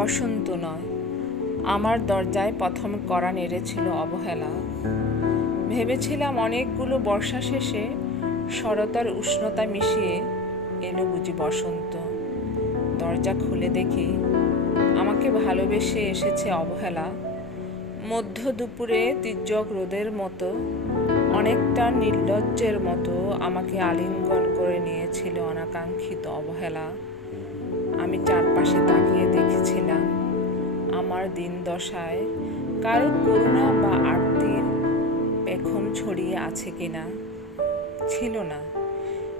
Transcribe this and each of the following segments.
বসন্ত নয়, আমার দরজায় প্রথম কড়া নেড়েছিল অবহেলা। ভেবেছিলাম অনেকগুলো বর্ষা শেষে শরতের উষ্ণতা মিশিয়ে এলো বুঝি বসন্ত। দরজা খুলে দেখি আমাকে ভালোবেসে এসেছে অবহেলা। মধ্য দুপুরে তির্যক রোদের মতো, অনেকটা নির্লজ্জের মতো আমাকে আলিঙ্গন করে নিয়েছিল অনাকাঙ্ক্ষিত অবহেলা। আমি চারপাশে তাকিয়ে দেখেছিলাম আমার দিন দশায় কারো করুণা বা আরতির পেখম ছড়িয়ে আছে কিনা। ছিল না।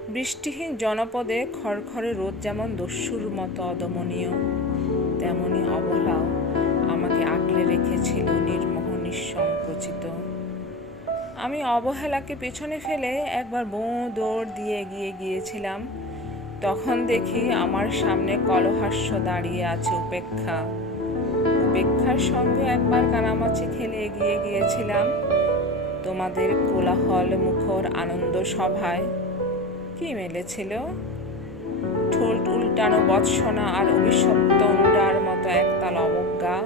বৃষ্টিহীন জনপদে খড়খড়ে রোদ যেমন দস্যুর মতো অদমনীয়, তেমনি অবহেলাও আমাকে আঁকড়ে রেখেছিল নির্মোহ নিঃসংকোচিত। আমি অবহেলাকে পেছনে ফেলে একবার দৌড় দিয়ে এগিয়ে গিয়েছিলাম। তখন দেখি আমার সামনে কলহাস্য দাঁড়িয়ে আছে উপেক্ষা। উপেক্ষার সঙ্গে একবার কানামাছি খেলে এগিয়ে গিয়েছিলাম তোমাদের কোলাহল মুখর আনন্দ সভায়। কি মেলেছিল? ঠোঁট উল্টানো বৎসনা আর অভিশপ্ত অনুরার মতো একতাল অবজ্ঞা।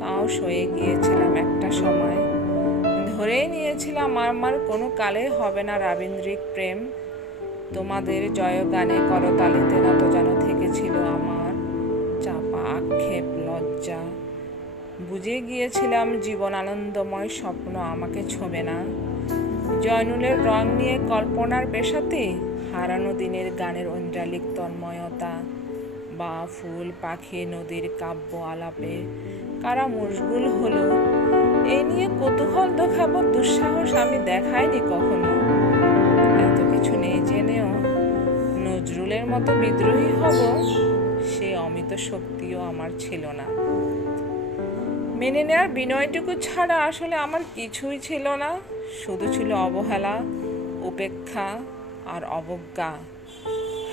তাও সয়ে গিয়েছিলাম একটা সময়। ধরেই নিয়েছিলাম আমার কোনো কালে হবে না রাবীন্দ্রিক প্রেম। তোমাদের জয়গানে করতালিতে নত যেন থেকেছিল আমার চাপা আক্ষেপ লজ্জা। বুঝে গিয়েছিলাম জীবন আনন্দময় স্বপ্ন আমাকে ছোঁবে না। জয়নুলের রং নিয়ে কল্পনার পেশাতে হারানো দিনের গানের ঐন্দ্রালিক তন্ময়তা, বা ফুল পাখি নদীর কাব্য আলাপে কারা মশগুল হলো, এই নিয়ে কৌতূহল দেখাবার দুঃসাহস আমি দেখাইনি কখনো। এত কিছু নেই জেনেও নজরুলের মতো বিদ্রোহী হব, সে অমিত শক্তিও আমার ছিল না। মেনে নেওয়ার বিনয়টুকু ছাড়া আসলে আমার কিছুই ছিল না। শুধু ছিল অবহেলা, উপেক্ষা আর অবজ্ঞা।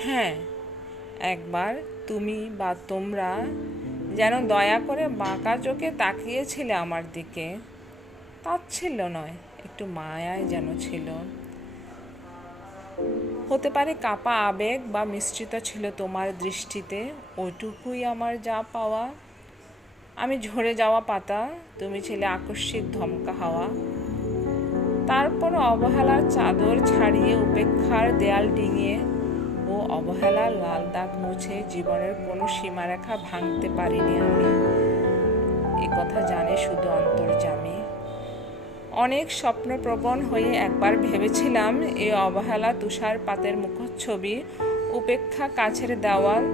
হ্যাঁ, একবার তুমি বা তোমরা যেন দয়া করে বাঁকা চোখে তাকিয়েছিলে আমার দিকে। তাচ্ছিল্য নয়, একটু মায়ায় যেন ছিল। হতে পারে কাপা আবেগ বা মিশ্রিত ছিল তোমার দৃষ্টিতে, ওইটুকুই আমার যা পাওয়া। আমি ঝরে যাওয়া পাতা, তুমি ছিলে আকস্মিক ধমকা হাওয়া। তারপর অবহেলার চাদর ছাড়িয়ে উপেক্ষার দেয়াল ডিঙিয়ে ও অবহেলার লাল দাগ মুছে জীবনের কোনো সীমারেখা ভাঙতে পারিনি আমি। এ কথা জানে শুধু অন্তর্যামী। অনেক স্বপ্নপ্রবণ হয়ে একবার ভেবেছিলাম এ অবহেলা তুষারপাতের মুখচ্ছবি, উপেক্ষা কাছের দেওয়াল।